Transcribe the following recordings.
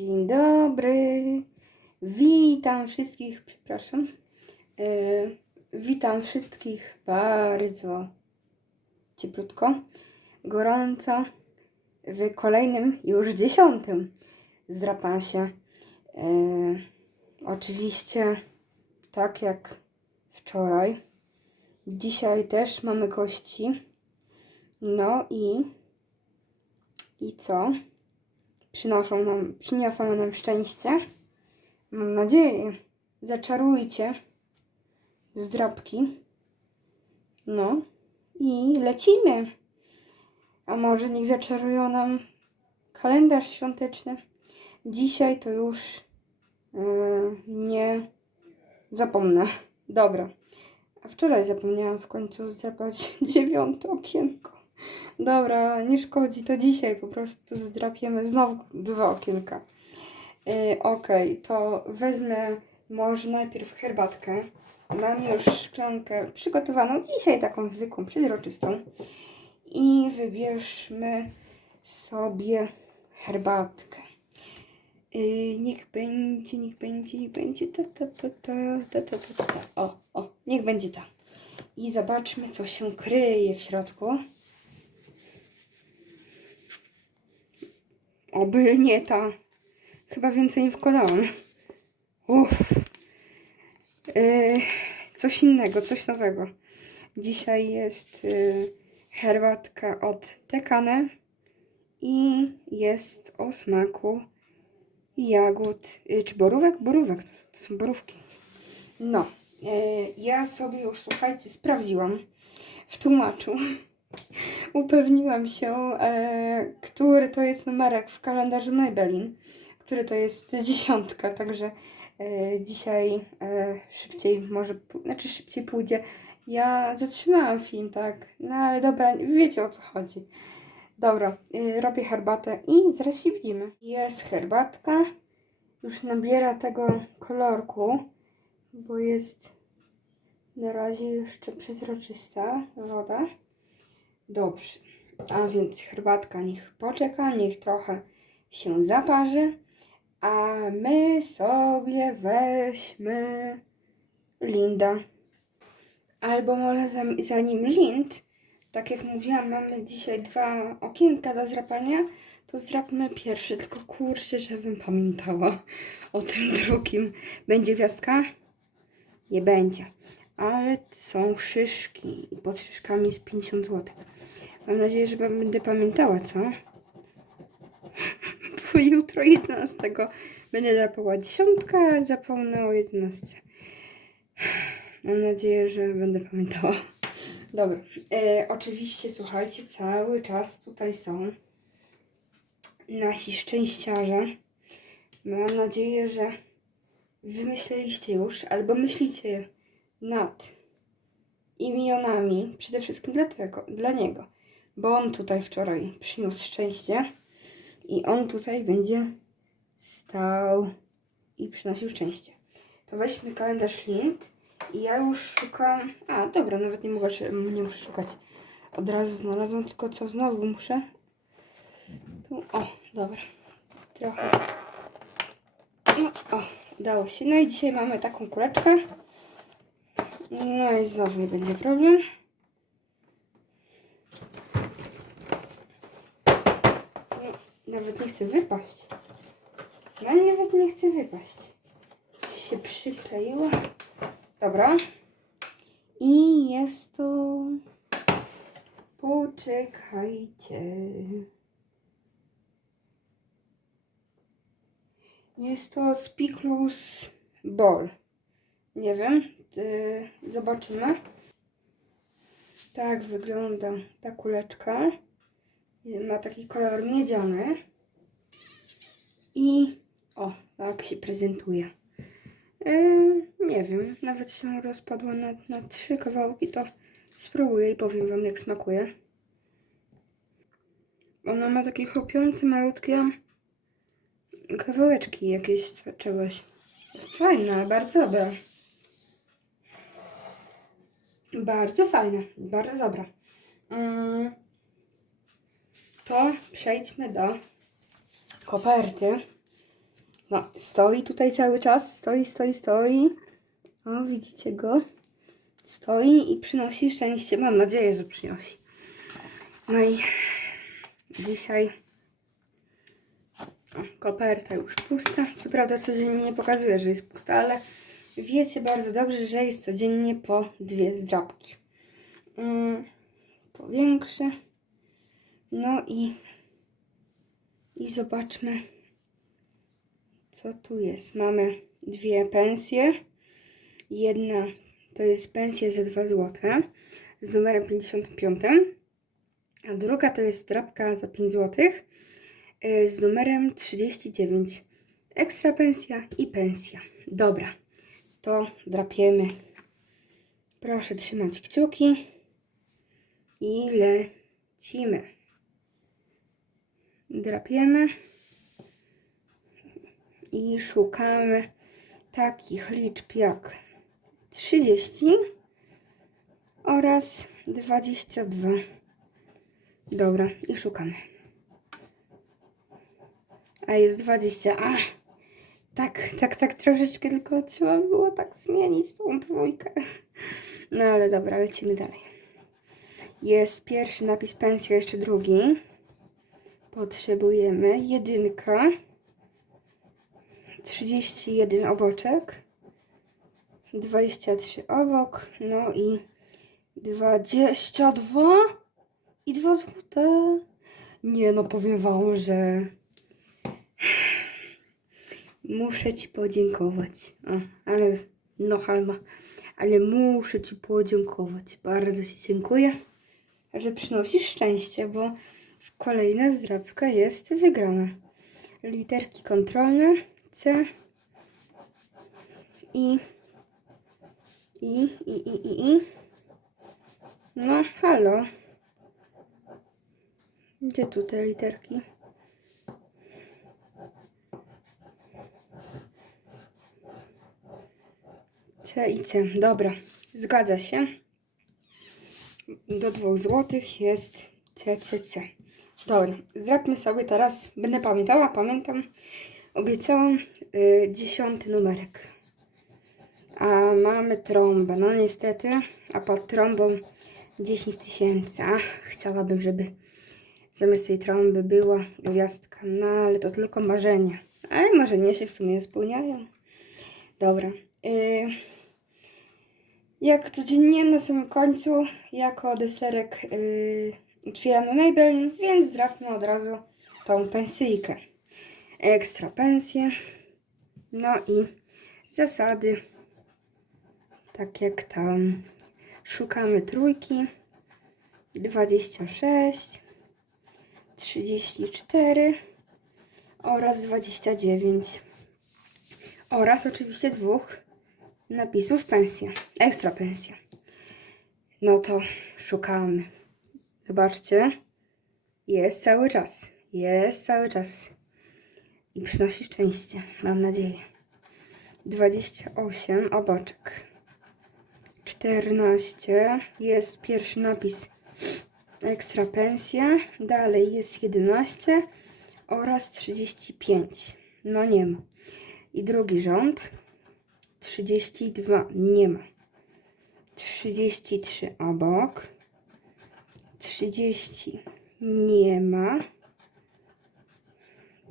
Dzień dobry. Witam wszystkich, przepraszam. E, witam wszystkich bardzo cieplutko, gorąco w kolejnym, już dziesiątym zdrapansie. E, oczywiście, tak jak wczoraj, dzisiaj też mamy gości. No i i co? Przynoszą nam, przyniosą nam szczęście. Mam nadzieję. Zaczarujcie zdrabki. No i lecimy. A może niech zaczarują nam kalendarz świąteczny. Dzisiaj to już yy, nie zapomnę. Dobra. A wczoraj zapomniałam w końcu zdrapać dziewiąte okienko. Dobra, nie szkodzi, to dzisiaj po prostu zdrapiemy znowu dwa okienka. Yy, Okej, to wezmę może najpierw herbatkę. Mam już szklankę przygotowaną, dzisiaj taką zwykłą, przezroczystą. I wybierzmy sobie herbatkę. Yy, niech będzie, niech będzie, niech będzie ta, ta, ta, ta, ta, ta, ta, ta, ta. O, o, niech będzie ta. I zobaczmy, co się kryje w środku. Oby nie ta. Chyba więcej nie wkładałam. Uff. Yy, coś innego, coś nowego. Dzisiaj jest yy, herbatka od Tekane i jest o smaku jagód, yy, czy borówek? Borówek, to, to są borówki. No, yy, ja sobie już, słuchajcie, sprawdziłam w tłumaczu. Upewniłam się, e, który to jest numerek w kalendarzu Maybelline, który to jest dziesiątka, także e, dzisiaj e, szybciej może, znaczy szybciej pójdzie. Ja zatrzymałam film, tak, no ale dobra, wiecie o co chodzi. Dobra, e, robię herbatę i zaraz się widzimy. Jest herbatka, już nabiera tego kolorku, bo jest na razie jeszcze przezroczysta woda. Dobrze. A więc herbatka niech poczeka, niech trochę się zaparzy. A my sobie weźmy Linda. Albo może zanim Lind, tak jak mówiłam, mamy dzisiaj dwa okienka do zrapania, to zrapmy pierwszy. Tylko kurczę, żebym pamiętała o tym drugim. Będzie gwiazdka? Nie będzie. Ale są szyszki i pod szyszkami jest 50 zł. Mam nadzieję, że będę pamiętała, co? Bo jutro 11 będę drapała dziesiątka, zapomnę o 11. Mam nadzieję, że będę pamiętała. Dobra. E, oczywiście, słuchajcie, cały czas tutaj są nasi szczęściarze. Mam nadzieję, że wymyśleliście już, albo myślicie nad imionami, przede wszystkim dlatego, dla niego, bo on tutaj wczoraj przyniósł szczęście i on tutaj będzie stał i przynosił szczęście. To weźmy kalendarz Lind i ja już szukam, a dobra, nawet nie mogę, nie muszę szukać. Od razu znalazłam, tylko co znowu muszę. Tu, o, dobra. Trochę. No, o, udało się. No i dzisiaj mamy taką kuleczkę. No i znowu nie będzie problem. No, nawet nie chce wypaść. No nawet nie chce wypaść. Się przykleiła. Dobra. I jest to... Poczekajcie. Jest to Spiklus Ball. Nie wiem. Zobaczymy. Tak wygląda ta kuleczka. Ma taki kolor miedziany. I o, tak się prezentuje. Yy, nie wiem, nawet się rozpadła na, na trzy kawałki, to spróbuję i powiem Wam jak smakuje. Ona ma takie chrupiące, malutkie kawałeczki jakieś czegoś. Fajna, bardzo dobra. Bardzo fajna, bardzo dobra. Mm, to przejdźmy do koperty. No, stoi tutaj cały czas, stoi, stoi, stoi. O, widzicie go? Stoi i przynosi szczęście. Mam nadzieję, że przynosi. No i dzisiaj o, koperta już pusta. Co prawda codziennie nie pokazuje, że jest pusta, ale wiecie bardzo dobrze, że jest codziennie po dwie zdrabki. Mm, powiększę. No i i zobaczmy, co tu jest. Mamy dwie pensje. Jedna to jest pensja za 2 zł z numerem 55, a druga to jest drapka za 5 zł y, z numerem 39. Ekstra pensja i pensja. Dobra, to drapiemy. Proszę trzymać kciuki i lecimy. Drapiemy i szukamy takich liczb jak 30 oraz 22. Dobra, i szukamy. A jest 20. A, tak, tak, tak troszeczkę tylko trzeba było tak zmienić tą dwójkę. No ale dobra, lecimy dalej. Jest pierwszy napis pensja, jeszcze drugi. Potrzebujemy jedynka. 31 oboczek. 23 obok. No i 22 i 2 złote. Nie no, powiem wam, że muszę ci podziękować. O, ale no halma. Ale muszę ci podziękować. Bardzo ci dziękuję, że przynosisz szczęście, bo kolejna zdrabka jest wygrana. Literki kontrolne C i i, i, i, i, i. No, halo. Gdzie tu te literki? C i C. Dobra, zgadza się. Do 2 złotych jest CCC. Dobra, zdrapmy sobie teraz. Będę pamiętała, pamiętam. Obiecałam y, dziesiąty numerek. A mamy trąbę. No niestety, a pod trąbą 10 tysięcy. Chciałabym, żeby zamiast tej trąby była gwiazdka. No ale to tylko marzenia. Ale marzenia się w sumie spełniają. Dobra. Y, jak codziennie na samym końcu, jako deserek y, otwieramy Maybelline, więc drapmy od razu tą pensyjkę. Ekstra pensje. No i zasady. Tak jak tam. Szukamy trójki. 26, 34 oraz 29. Oraz oczywiście dwóch napisów pensja. Ekstra pensja. No to szukamy. Zobaczcie. Jest cały czas. Jest cały czas. I przynosi szczęście. Mam nadzieję. 28 oboczek. 14 jest pierwszy napis ekstra pensja. Dalej jest 11 oraz 35. No nie ma. I drugi rząd 32 nie ma. 33 obok. 30 nie ma.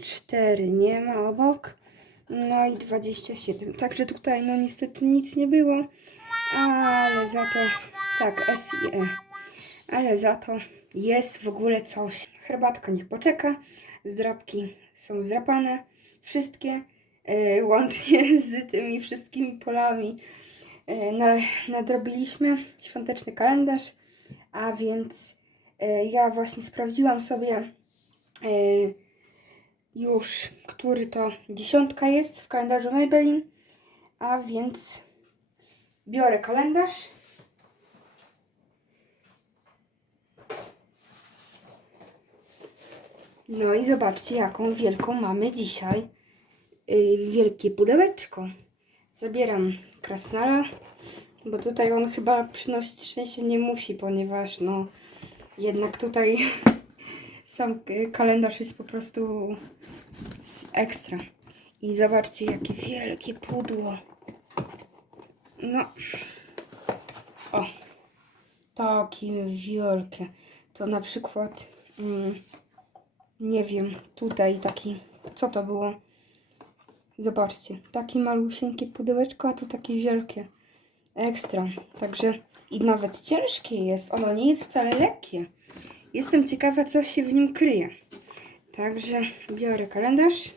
4 nie ma obok. No i 27. Także tutaj no niestety nic nie było. Ale za to tak, S i E. Ale za to jest w ogóle coś. Herbatka niech poczeka. Zdrabki są zdrapane. Wszystkie. E, łącznie z tymi wszystkimi polami na, nadrobiliśmy świąteczny kalendarz. A więc e, ja właśnie sprawdziłam sobie e, już, który to dziesiątka jest w kalendarzu Maybelline. A więc biorę kalendarz. No i zobaczcie, jaką wielką mamy dzisiaj yy, wielkie pudełeczko. Zabieram krasnala, bo tutaj on chyba przynosić szczęście nie musi, ponieważ no jednak tutaj sam y, kalendarz jest po prostu ekstra. I zobaczcie, jakie wielkie pudło. No. O. Takie wielkie. To na przykład, mm, nie wiem, tutaj taki, co to było? Zobaczcie, takie malusieńkie pudełeczko, a to takie wielkie. Ekstra. Także i nawet ciężkie jest. Ono nie jest wcale lekkie. Jestem ciekawa, co się w nim kryje. Także biorę kalendarz.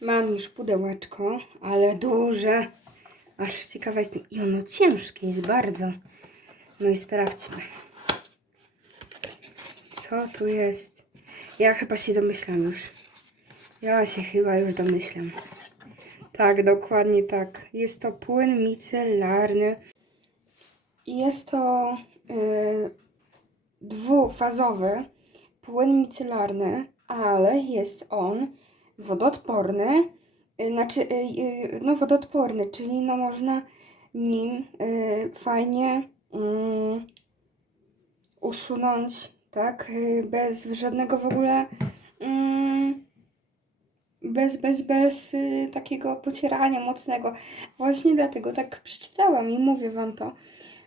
Mam już pudełeczko, ale duże. Aż ciekawa jestem. I ono ciężkie jest bardzo. No i sprawdźmy. Co tu jest? Ja chyba się domyślam już. Ja się chyba już domyślam. Tak, dokładnie tak. Jest to płyn micelarny. Jest to y, dwufazowy płyn micelarny, ale jest on wodoodporny. Y, znaczy, y, y, no wodoodporny, czyli no można nim fajnie mm, usunąć, tak, bez żadnego w ogóle mm, bez, bez, bez y, takiego pocierania mocnego. Właśnie dlatego tak przeczytałam i mówię Wam to,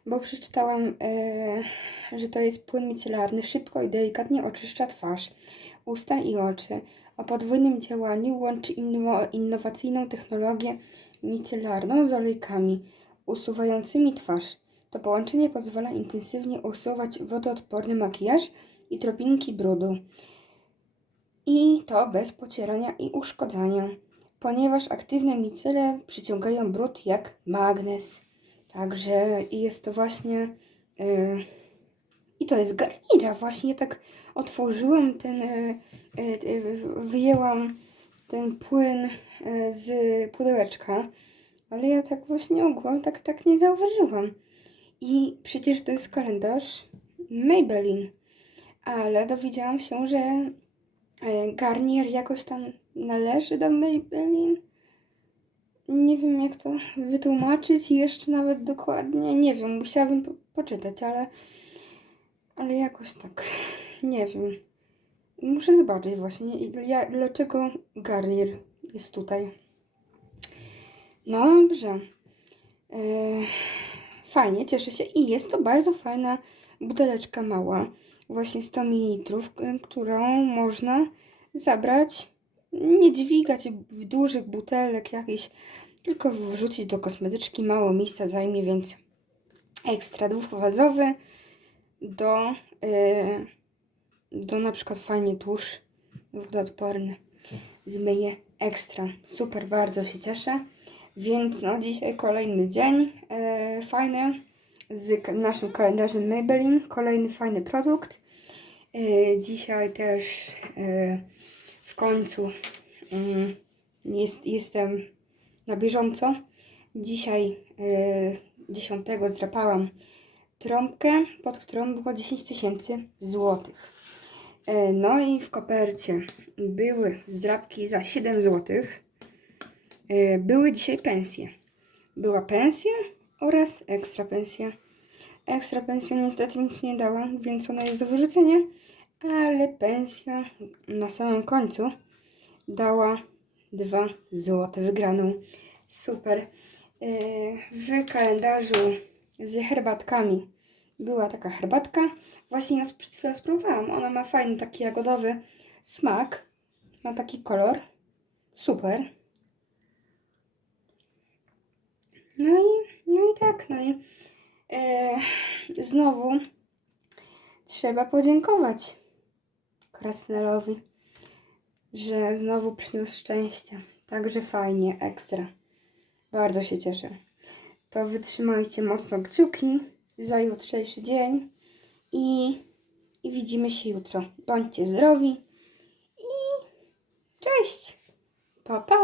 bo przeczytałam, y, że to jest płyn micelarny, szybko i delikatnie oczyszcza twarz, usta i oczy. O podwójnym działaniu łączy inno, innowacyjną technologię micelarną z olejkami usuwającymi twarz. To połączenie pozwala intensywnie usuwać wodoodporny makijaż i drobinki brudu. I to bez pocierania i uszkodzania, ponieważ aktywne micele przyciągają brud jak magnes. Także jest to właśnie. Yy, I to jest garnira. Właśnie tak otworzyłam ten. Yy, yy, wyjęłam ten płyn yy, z pudełeczka, ale ja tak właśnie ogółem tak, tak nie zauważyłam. I przecież to jest kalendarz Maybelline. Ale dowiedziałam się, że Garnier jakoś tam należy do Maybelline. Nie wiem jak to wytłumaczyć jeszcze nawet dokładnie nie wiem, musiałabym po poczytać, ale ale jakoś tak nie wiem. Muszę zobaczyć właśnie ja, dlaczego Garnier jest tutaj. No dobrze. E, fajnie, cieszę się i jest to bardzo fajna buteleczka mała właśnie 100 ml, którą można zabrać, nie dźwigać dużych butelek jakichś, tylko wrzucić do kosmetyczki, mało miejsca zajmie, więc ekstra dwufazowy do, yy, do na przykład fajnie tłuszcz wodoodporny zmyje ekstra. Super, bardzo się cieszę. Więc no, dzisiaj kolejny dzień yy, fajny z naszym kalendarzem Maybelline. Kolejny fajny produkt. Yy, dzisiaj też yy, w końcu yy, jest, jestem na bieżąco. Dzisiaj yy, 10 zdrapałam trąbkę, pod którą było 10 tysięcy złotych. No i w kopercie były zdrapki za 7 złotych. Były dzisiaj pensje. Była pensja oraz ekstra pensja. Ekstra pensja niestety nic nie dała, więc ona jest do wyrzucenia, ale pensja na samym końcu dała 2 złote wygraną. Super. Yy, W kalendarzu z herbatkami była taka herbatka. Właśnie ją przed chwilą spróbowałam. Ona ma fajny taki jagodowy smak. Ma taki kolor. Super. No i, no i tak, no i e, znowu trzeba podziękować Krasnelowi, że znowu przyniósł szczęście. Także fajnie, ekstra. Bardzo się cieszę. To wytrzymajcie mocno kciuki za jutrzejszy dzień i, i widzimy się jutro. Bądźcie zdrowi i cześć! Pa, pa!